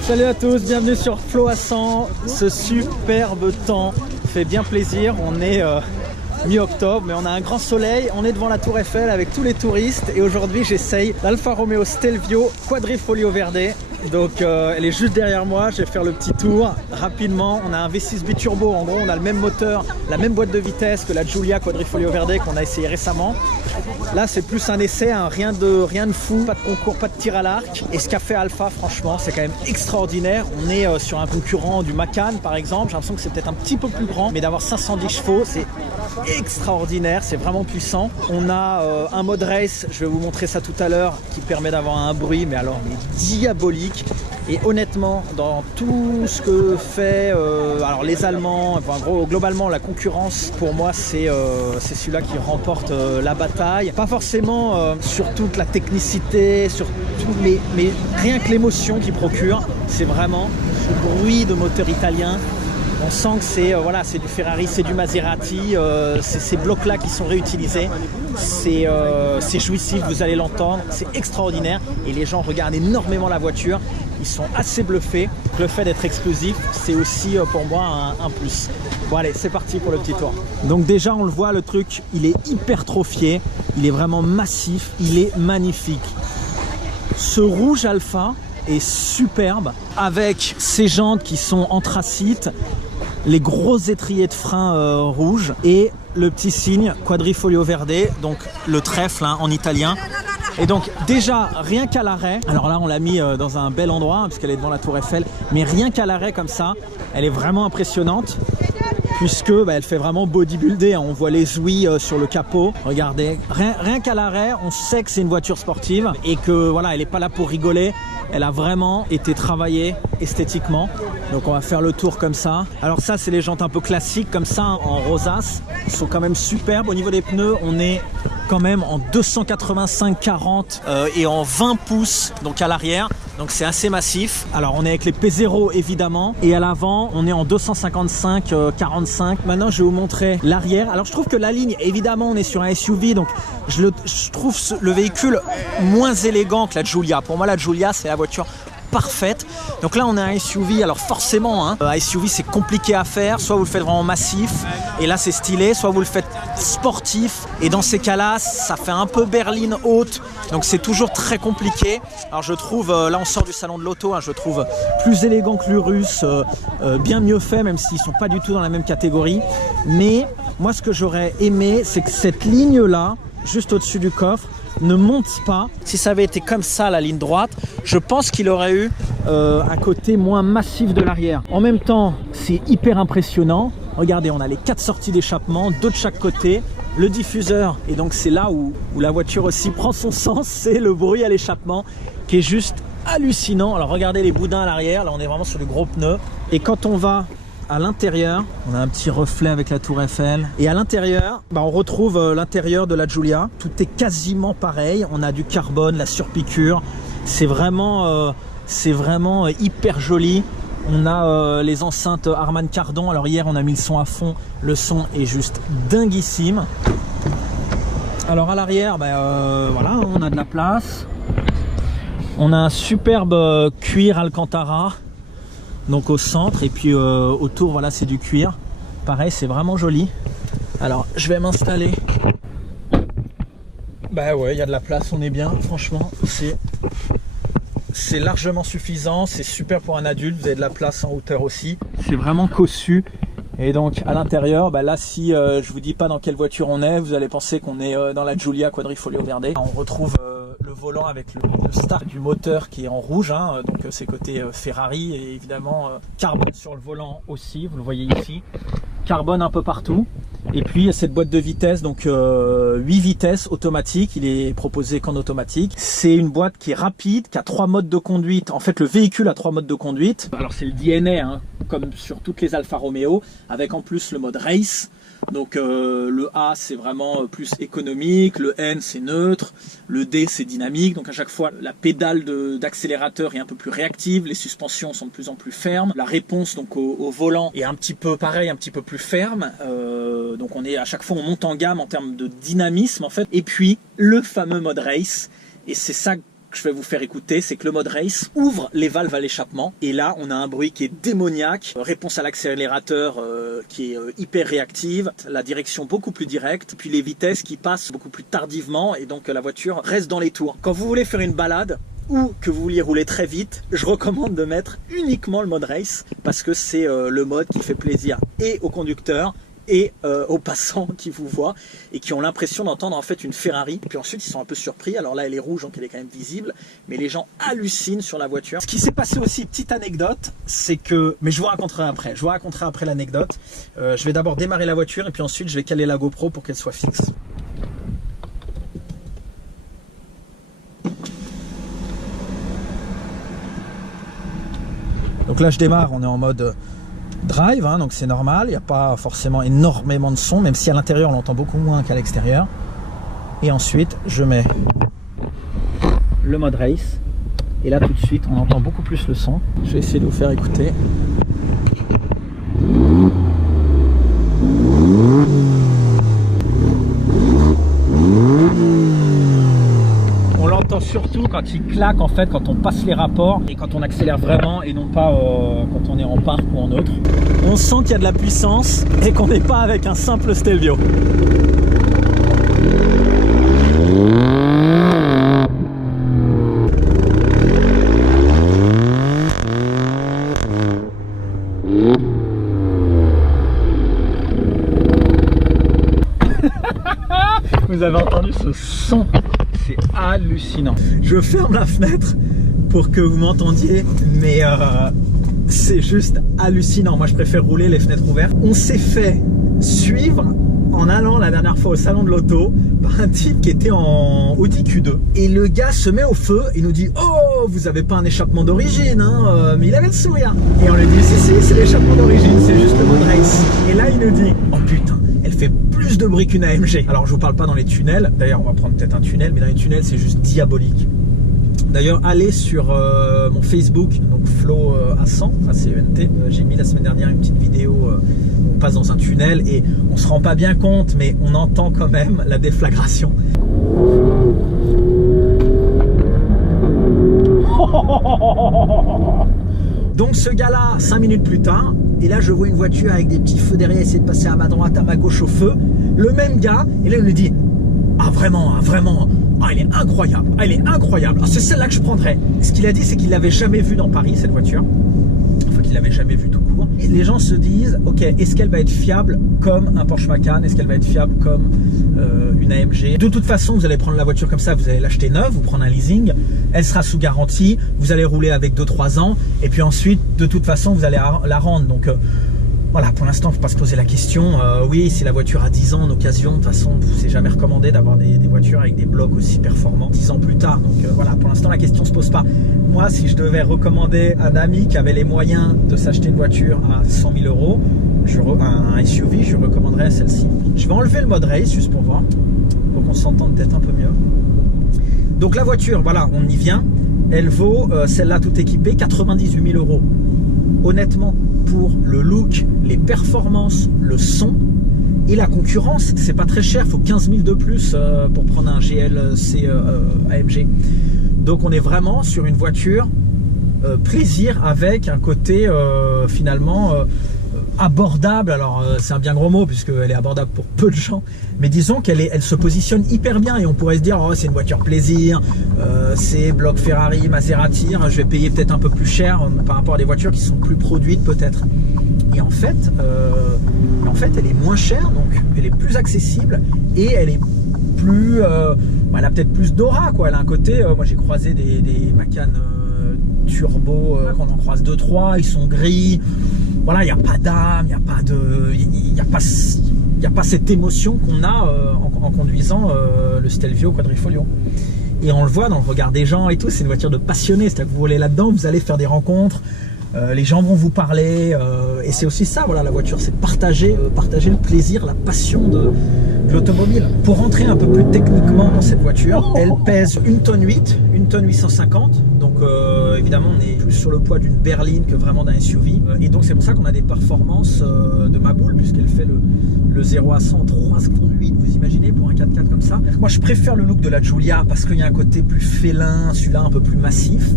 Salut à tous, bienvenue sur Flow à 100. Ce superbe temps fait bien plaisir. On est mi-octobre, mais on a un grand soleil. On est devant la Tour Eiffel avec tous les touristes. Et aujourd'hui, j'essaye l'Alfa Romeo Stelvio Quadrifoglio Verde. Donc elle est juste derrière moi. Je vais faire le petit tour rapidement. On a un V6 biturbo. En gros, on a le même moteur, la même boîte de vitesse que la Giulia Quadrifoglio Verde qu'on a essayé récemment. Là, c'est plus un essai, hein. Rien de fou, pas de concours, pas de tir à l'arc. Et ce qu'a fait Alfa, franchement, c'est quand même extraordinaire. On est sur un concurrent du Macan, par exemple. J'ai l'impression que c'est peut-être un petit peu plus grand, mais d'avoir 510 chevaux, c'est extraordinaire, c'est vraiment puissant. On a un mode race, je vais vous montrer ça tout à l'heure, qui permet d'avoir un bruit, mais alors diabolique. Et honnêtement, dans tout ce que fait alors les Allemands, enfin, gros, globalement la concurrence, pour moi c'est celui-là qui remporte la bataille. Pas forcément sur toute la technicité, sur tout, mais rien que l'émotion qu'il procure, c'est vraiment ce bruit de moteur italien. On sent que c'est voilà, c'est du Ferrari, c'est du Maserati, c'est ces blocs-là qui sont réutilisés. C'est jouissif, vous allez l'entendre, c'est extraordinaire. Et les gens regardent énormément la voiture, ils sont assez bluffés. Le fait d'être exclusif, c'est aussi pour moi un plus. Bon allez, c'est parti pour le petit tour. Donc déjà, on le voit, le truc, il est hypertrophié, il est vraiment massif, il est magnifique. Ce rouge Alfa est superbe, avec ses jantes qui sont anthracites, les gros étriers de frein rouges et le petit signe Quadrifoglio Verde, donc le trèfle hein, en italien. Et donc déjà, rien qu'à l'arrêt, alors là on l'a mis dans un bel endroit hein, puisqu'elle est devant la Tour Eiffel, mais rien qu'à l'arrêt comme ça, elle est vraiment impressionnante puisque elle fait vraiment bodybuilder, hein. On voit les ouïes sur le capot, regardez, rien qu'à l'arrêt, on sait que c'est une voiture sportive et que voilà, elle n'est pas là pour rigoler. Elle a vraiment été travaillée esthétiquement. Donc on va faire le tour comme ça. Alors ça, c'est les jantes un peu classiques comme ça, en rosace. Ils sont quand même superbes. Au niveau des pneus, on est quand même en 285/40 et en 20 pouces donc à l'arrière. Donc c'est assez massif. Alors on est avec les P0 évidemment. Et à l'avant, on est en 255/45. Maintenant, je vais vous montrer l'arrière. Alors je trouve que la ligne, évidemment, on est sur un SUV. Donc je trouve le véhicule moins élégant que la Giulia. Pour moi, la Giulia, c'est la voiture parfaite. Donc là on a un SUV, alors forcément hein, un SUV c'est compliqué à faire, soit vous le faites vraiment massif et là c'est stylé, soit vous le faites sportif et dans ces cas là ça fait un peu berline haute, donc c'est toujours très compliqué. Alors je trouve, là on sort du salon de l'auto, hein, je trouve plus élégant que l'Urus, bien mieux fait même s'ils sont pas du tout dans la même catégorie, mais moi ce que j'aurais aimé c'est que cette ligne là juste au-dessus du coffre ne monte pas. Si ça avait été comme ça la ligne droite, je pense qu'il aurait eu un côté moins massif de l'arrière. En même temps, c'est hyper impressionnant. Regardez, on a les 4 sorties d'échappement, 2 de chaque côté, le diffuseur, et donc c'est là où la voiture aussi prend son sens, c'est le bruit à l'échappement qui est juste hallucinant. Alors regardez les boudins à l'arrière, là on est vraiment sur du gros pneu. Et quand on va à l'intérieur, on a un petit reflet avec la Tour Eiffel. Et à l'intérieur, on retrouve l'intérieur de la Giulia. Tout est quasiment pareil. On a du carbone, la surpiqûre. C'est vraiment hyper joli. On a les enceintes Harman Kardon. Alors hier, on a mis le son à fond. Le son est juste dinguissime. Alors à l'arrière, voilà, on a de la place. On a un superbe cuir Alcantara. Donc au centre et puis autour voilà c'est du cuir, pareil c'est vraiment joli. Alors je vais m'installer. Bah ouais, il y a de la place, on est bien, franchement c'est largement suffisant, c'est super pour un adulte, vous avez de la place en hauteur aussi, c'est vraiment cossu. Et donc à l'intérieur, là si je vous dis pas dans quelle voiture on est, vous allez penser qu'on est dans la Giulia Quadrifoglio Verde. On retrouve le volant avec le start du moteur qui est en rouge, hein, donc c'est côté Ferrari, et évidemment carbone sur le volant aussi, vous le voyez ici, carbone un peu partout. Et puis il y a cette boîte de vitesse, donc 8 vitesses automatique, il est proposé qu'en automatique. C'est une boîte qui est rapide, qui a 3 modes de conduite. En fait le véhicule a 3 modes de conduite. Alors c'est le DNA, hein, comme sur toutes les Alfa Romeo, avec en plus le mode race. Donc le A c'est vraiment plus économique, le N c'est neutre, le D c'est dynamique. Donc à chaque fois la pédale d'accélérateur est un peu plus réactive, les suspensions sont de plus en plus fermes. La réponse donc au volant est un petit peu pareil, un petit peu plus ferme. Donc à chaque fois on monte en gamme en termes de dynamisme en fait. Et puis le fameux mode race, et c'est ça que je vais vous faire écouter, c'est que le mode race ouvre les valves à l'échappement et là on a un bruit qui est démoniaque, réponse à l'accélérateur qui est hyper réactive, la direction beaucoup plus directe, puis les vitesses qui passent beaucoup plus tardivement et donc la voiture reste dans les tours. Quand vous voulez faire une balade ou que vous vouliez rouler très vite, je recommande de mettre uniquement le mode race parce que c'est le mode qui fait plaisir et au conducteur et aux passants qui vous voient et qui ont l'impression d'entendre en fait une Ferrari. Et puis ensuite ils sont un peu surpris, alors là elle est rouge donc elle est quand même visible, mais les gens hallucinent sur la voiture. Ce qui s'est passé aussi, petite anecdote, c'est que, mais je vous raconterai après l'anecdote. Je vais d'abord démarrer la voiture et puis ensuite je vais caler la GoPro pour qu'elle soit fixe. Donc là je démarre, on est en mode drive, hein, donc c'est normal, il n'y a pas forcément énormément de son, même si à l'intérieur on l'entend beaucoup moins qu'à l'extérieur. Et ensuite je mets le mode race et là tout de suite on entend beaucoup plus le son. Je vais essayer de vous faire écouter. On l'entend surtout quand il claque en fait, quand on passe les rapports et quand on accélère vraiment et non pas quand on est en parc ou en autre. On sent qu'il y a de la puissance et qu'on n'est pas avec un simple Stelvio. Vous avez entendu ce son? C'est hallucinant. Je ferme la fenêtre pour que vous m'entendiez, mais c'est juste hallucinant. Moi je préfère rouler les fenêtres ouvertes. On s'est fait suivre en allant la dernière fois au salon de l'auto par un type qui était en Audi Q2 et le gars se met au feu et nous dit: oh, vous avez pas un échappement d'origine hein, mais il avait le sourire et on lui dit: si c'est l'échappement d'origine, c'est juste le mode race. Et là il nous dit: oh putain, elle fait plus de bruit qu'une AMG. Alors je vous parle pas dans les tunnels, d'ailleurs on va prendre peut-être un tunnel, mais dans les tunnels c'est juste diabolique. D'ailleurs allez sur mon Facebook, donc Flo à 100, enfin CENT, j'ai mis la semaine dernière une petite vidéo où on passe dans un tunnel et on se rend pas bien compte mais on entend quand même la déflagration. Donc ce gars-là, 5 minutes plus tard, et là je vois une voiture avec des petits feux derrière essayer de passer à ma droite, à ma gauche au feu. Le même gars, et là il me dit: ah vraiment, elle est incroyable, elle est incroyable, c'est celle-là que je prendrais. Ce qu'il a dit, c'est qu'il l'avait jamais vue dans Paris cette voiture, enfin qu'il l'avait jamais vue tout court. Et les gens se disent: ok, est-ce qu'elle va être fiable comme un Porsche Macan, est-ce qu'elle va être fiable comme une AMG? De toute façon vous allez prendre la voiture comme ça, vous allez l'acheter neuve, vous prendre un leasing, elle sera sous garantie, vous allez rouler avec 2-3 ans et puis ensuite de toute façon vous allez la rendre. Donc voilà, pour l'instant, il ne faut pas se poser la question. Oui, si la voiture a 10 ans en occasion, de toute façon, c'est jamais recommandé d'avoir des voitures avec des blocs aussi performants 10 ans plus tard. Donc voilà, pour l'instant, la question ne se pose pas. Moi, si je devais recommander à un ami qui avait les moyens de s'acheter une voiture à 100 000 euros, un SUV, je recommanderais celle-ci. Je vais enlever le mode race juste pour voir, pour qu'on s'entende peut-être un peu mieux. Donc la voiture, voilà, on y vient. Elle vaut, celle-là toute équipée, 98 000 euros. Honnêtement, pour le look, les performances, le son et la concurrence, c'est pas très cher, il faut 15 000 de plus pour prendre un GLC AMG. Donc on est vraiment sur une voiture plaisir avec un côté finalement abordable. Alors c'est un bien gros mot puisqu'elle est abordable pour peu de gens, mais disons qu'elle se positionne hyper bien et on pourrait se dire: oh, c'est une voiture plaisir, c'est bloc Ferrari, Maserati, je vais payer peut-être un peu plus cher par rapport à des voitures qui sont plus produites peut-être. Et en fait elle est moins chère, donc elle est plus accessible et elle est plus elle a peut-être plus d'aura quoi. Elle a un côté, moi j'ai croisé des Macan turbo, qu'on en croise 2-3, ils sont gris. Voilà, il n'y a pas d'âme, il n'y a pas cette émotion qu'on a en conduisant le Stelvio Quadrifoglio. Et on le voit dans le regard des gens et tout, c'est une voiture de passionné, c'est-à-dire que vous roulez là-dedans, vous allez faire des rencontres les gens vont vous parler, et c'est aussi ça, voilà, la voiture, c'est de partager le plaisir, la passion de l'automobile. Pour rentrer un peu plus techniquement dans cette voiture, elle pèse 1 tonne 8, 1 tonne 850, donc évidemment on est plus sur le poids d'une berline que vraiment d'un SUV, et donc c'est pour ça qu'on a des performances de ma boule, puisqu'elle fait le 0 à 100 en 3 secondes 8, vous imaginez, pour un 4x4 comme ça. Moi je préfère le look de la Giulia parce qu'il y a un côté plus félin, celui-là un peu plus massif.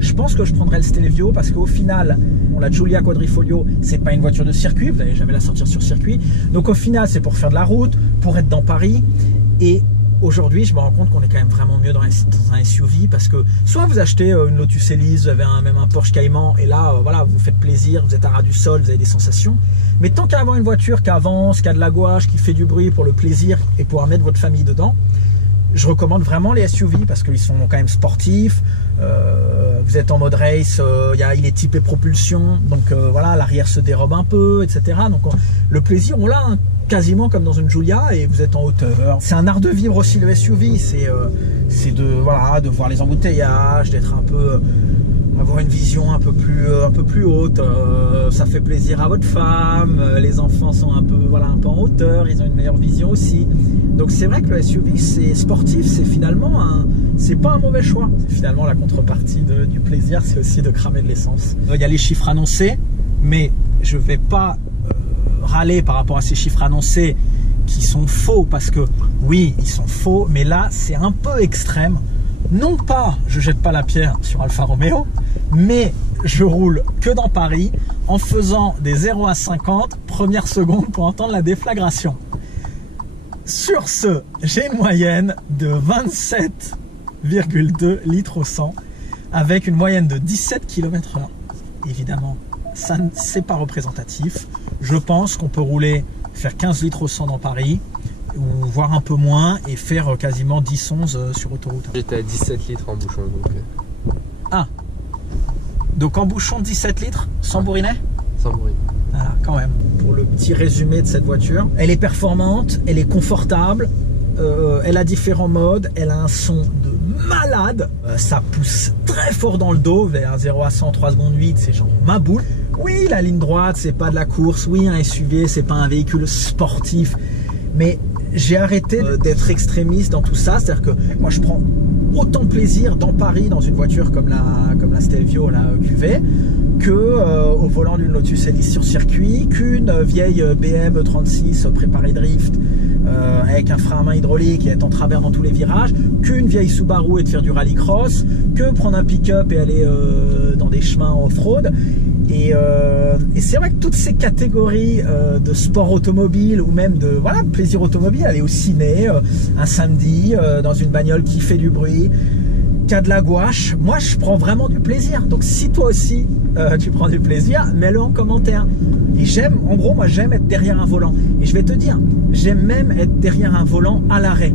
Je pense que je prendrai le Stelvio parce qu'au final, bon, la Giulia Quadrifoglio, c'est pas une voiture de circuit, vous n'allez jamais la sortir sur circuit. Donc au final, c'est pour faire de la route, pour être dans Paris. Et aujourd'hui, je me rends compte qu'on est quand même vraiment mieux dans un SUV parce que soit vous achetez une Lotus Elise, vous avez même un Porsche Cayman et là, voilà, vous faites plaisir, vous êtes à ras du sol, vous avez des sensations. Mais tant qu'à avoir une voiture qui avance, qui a de la gouache, qui fait du bruit pour le plaisir et pouvoir mettre votre famille dedans, je recommande vraiment les SUV parce qu'ils sont quand même sportifs. Vous êtes en mode race, il est typé propulsion, donc voilà, l'arrière se dérobe un peu, etc. Donc le plaisir, on l'a quasiment comme dans une Giulia et vous êtes en hauteur. C'est un art de vivre aussi le SUV, c'est de voir les embouteillages, d'être un peu, avoir une vision un peu plus haute. Ça fait plaisir à votre femme, les enfants sont un peu en hauteur, ils ont une meilleure vision aussi. Donc c'est vrai que le SUV c'est sportif, c'est finalement c'est pas un mauvais choix. Finalement la contrepartie du plaisir, c'est aussi de cramer de l'essence. Il y a les chiffres annoncés, mais je vais pas râler par rapport à ces chiffres annoncés qui sont faux, parce que oui, ils sont faux, mais là c'est un peu extrême. Non pas, je jette pas la pierre sur Alfa Romeo, mais je roule que dans Paris en faisant des 0 à 50 premières secondes pour entendre la déflagration. Sur ce, j'ai une moyenne de 27,2 litres au 100 avec une moyenne de 17 km/h. Évidemment, ça c'est pas représentatif. Je pense qu'on peut rouler, faire 15 litres au 100 dans Paris, ou voire un peu moins, et faire quasiment 10-11 sur autoroute. J'étais à 17 litres en bouchon. Ah, donc en bouchon 17 litres, sans bourrinet? Sans bruit. Voilà, quand même. Pour le petit résumé de cette voiture, elle est performante, elle est confortable, elle a différents modes, elle a un son de malade, ça pousse très fort dans le dos, vers 0 à 100 3 secondes 8, c'est genre ma boule. Oui, la ligne droite, c'est pas de la course, oui, un SUV, c'est pas un véhicule sportif, mais j'ai arrêté d'être extrémiste dans tout ça, c'est-à-dire que moi je prends autant de plaisir dans Paris dans une voiture comme la Stelvio, la QV, que au volant d'une Lotus Elise sur circuit, qu'une vieille BM E36 préparée drift avec un frein à main hydraulique et être en travers dans tous les virages, qu'une vieille Subaru et de faire du rallycross, que prendre un pick-up et aller dans des chemins off-road. Et c'est vrai que toutes ces catégories de sport automobile ou même de plaisir automobile, aller au ciné un samedi dans une bagnole qui fait du bruit, qui a de la gouache, moi je prends vraiment du plaisir. Donc si toi aussi tu prends du plaisir, mets-le en commentaire. Et j'aime, en gros moi j'aime être derrière un volant. Et je vais te dire, j'aime même être derrière un volant à l'arrêt.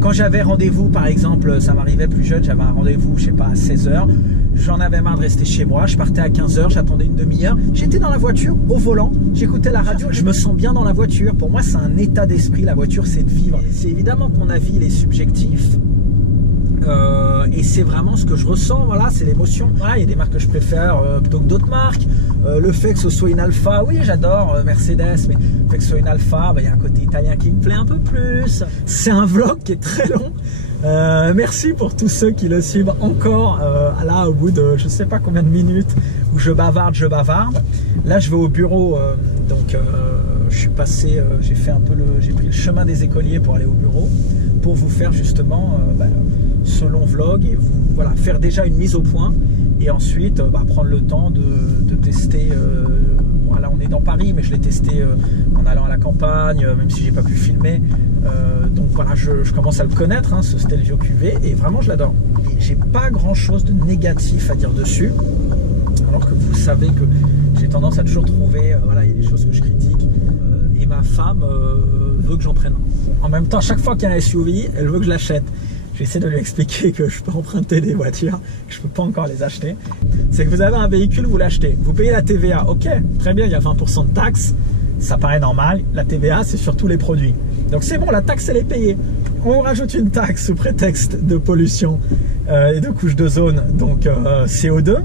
Quand j'avais rendez-vous, par exemple, ça m'arrivait plus jeune, j'avais un rendez-vous, je sais pas, à 16h, j'en avais marre de rester chez moi, je partais à 15h, j'attendais une demi-heure, j'étais dans la voiture, au volant, j'écoutais la radio, je me sens bien dans la voiture. Pour moi, c'est un état d'esprit, la voiture, c'est de vivre. C'est évidemment que mon avis, il est subjectif, et c'est vraiment ce que je ressens, voilà, c'est l'émotion. Voilà, il y a des marques que je préfère plutôt que d'autres marques. Le fait que ce soit une Alfa, oui j'adore Mercedes, mais le fait que ce soit une Alfa, il y a un côté italien qui me plaît un peu plus. C'est un vlog qui est très long. Merci pour tous ceux qui le suivent encore là au bout de je sais pas combien de minutes où je bavarde. Là je vais au bureau, donc je suis passé, j'ai pris le chemin des écoliers pour aller au bureau pour vous faire justement ce long vlog et faire déjà une mise au point et ensuite prendre le temps de tester. Là on est dans Paris, mais je l'ai testé en allant à la campagne, même si j'ai pas pu filmer. Donc voilà, je commence à le connaître, hein, ce Stelvio QV, et vraiment je l'adore. J'ai pas grand chose de négatif à dire dessus, alors que vous savez que j'ai tendance à toujours trouver, il y a des choses que je critique, et ma femme veut que j'en prenne un. En même temps, chaque fois qu'il y a un SUV, elle veut que je l'achète. J'essaie de lui expliquer que je peux emprunter des voitures, que je peux pas encore les acheter. C'est que vous avez un véhicule, vous l'achetez, vous payez la TVA, ok, très bien, il y a 20% de taxes, ça paraît normal. La TVA, c'est sur tous les produits. Donc c'est bon, la taxe, elle est payée. On rajoute une taxe sous prétexte de pollution et de couche d'ozone, donc CO2.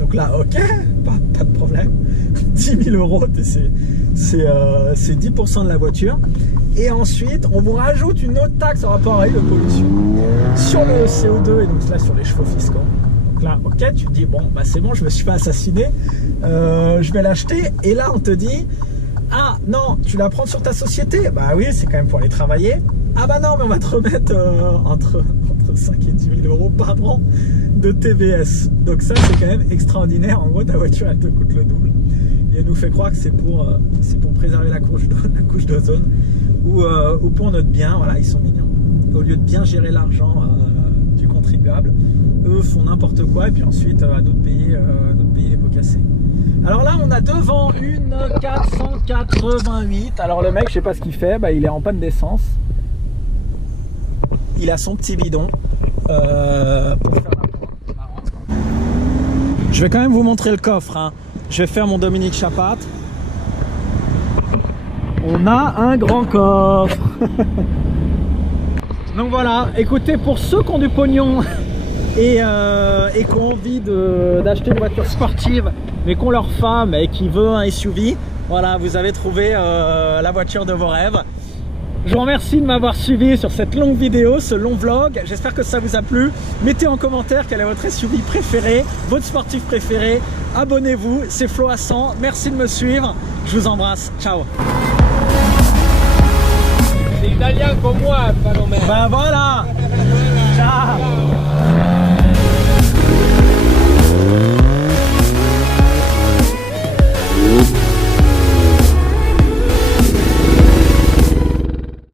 Donc là, ok, pas pas de problème. 10 000 euros, c'est 10% de la voiture. Et ensuite, on vous rajoute une autre taxe en rapport avec la pollution sur le CO2 et donc là sur les chevaux fiscaux. Donc là, ok, tu te dis bon, bah c'est bon, je me suis pas assassiné, je vais l'acheter. Et là, on te dit ah non, tu la prends sur ta société. Bah oui, c'est quand même pour aller travailler. Ah bah non, mais on va te remettre entre 5 et 10 000 euros par an de TVS. Donc ça, c'est quand même extraordinaire. En gros, ta voiture, elle te coûte le double. Et elle nous fait croire que c'est pour préserver la couche d'ozone ou pour notre bien. Voilà, ils sont mignons. Au lieu de bien gérer l'argent du contribuable, eux font n'importe quoi et puis ensuite à d'autres pays les pots cassés. Alors là, on a devant une 488. Alors le mec, je sais pas ce qu'il fait, bah, il est en panne d'essence. Il a son petit bidon pour faire la pointe. Je vais quand même vous montrer le coffre, hein. Je vais faire mon Dominique Chapat. On a un grand coffre. Donc voilà, écoutez, pour ceux qui ont du pognon et qui ont envie d'acheter une voiture sportive mais qui ont leur femme et qui veut un SUV, voilà, vous avez trouvé la voiture de vos rêves. Je vous remercie de m'avoir suivi sur cette longue vidéo, ce long vlog. J'espère que ça vous a plu. Mettez en commentaire quel est votre SUV préféré, votre sportif préféré. Abonnez-vous, c'est Flo à 100. Merci de me suivre. Je vous embrasse. Ciao. C'est italien comme moi, Palomé. Bah voilà. Ciao.